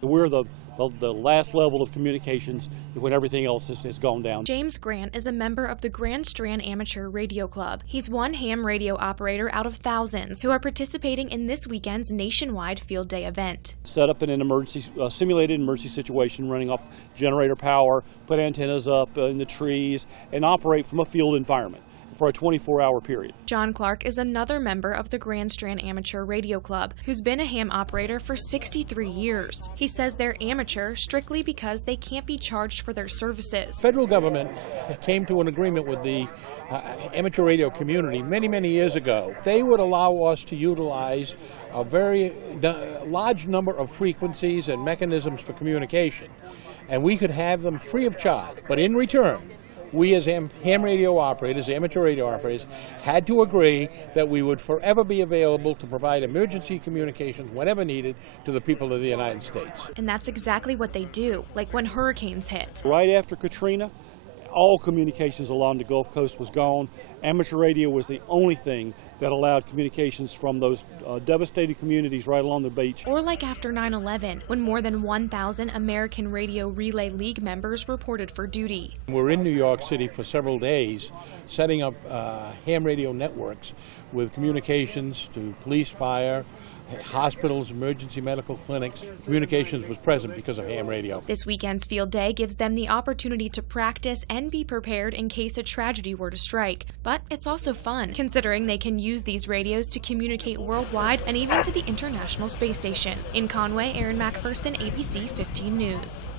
We're the last level of communications when everything else has gone down. James Grant is a member of the Grand Strand Amateur Radio Club. He's one ham radio operator out of thousands who are participating in this weekend's nationwide field day event. Set up in an emergency, simulated emergency situation, running off generator power, put antennas up in the trees, and operate from a field environment for a 24-hour period. John Clark is another member of the Grand Strand Amateur Radio Club who's been a ham operator for 63 years. He says they're amateur strictly because they can't be charged for their services. Federal government came to an agreement with the amateur radio community many years ago. They would allow us to utilize a very large number of frequencies and mechanisms for communication, and we could have them free of charge. But in return, we as ham radio operators, amateur radio operators, had to agree that we would forever be available to provide emergency communications whenever needed to the people of the United States. And that's exactly what they do, like when hurricanes hit. Right after Katrina, all communications along the Gulf Coast was gone. Amateur radio was the only thing that allowed communications from those devastated communities right along the beach. Or like after 9/11, when more than 1,000 American Radio Relay League members reported for duty. We're in New York City for several days setting up ham radio networks with communications to police, fire, hospitals, emergency medical clinics. Communications was present because of ham radio. This weekend's field day gives them the opportunity to practice and be prepared in case a tragedy were to strike. But it's also fun, considering they can use these radios to communicate worldwide and even to the International Space Station. In Conway, Erin McPherson, ABC 15 News.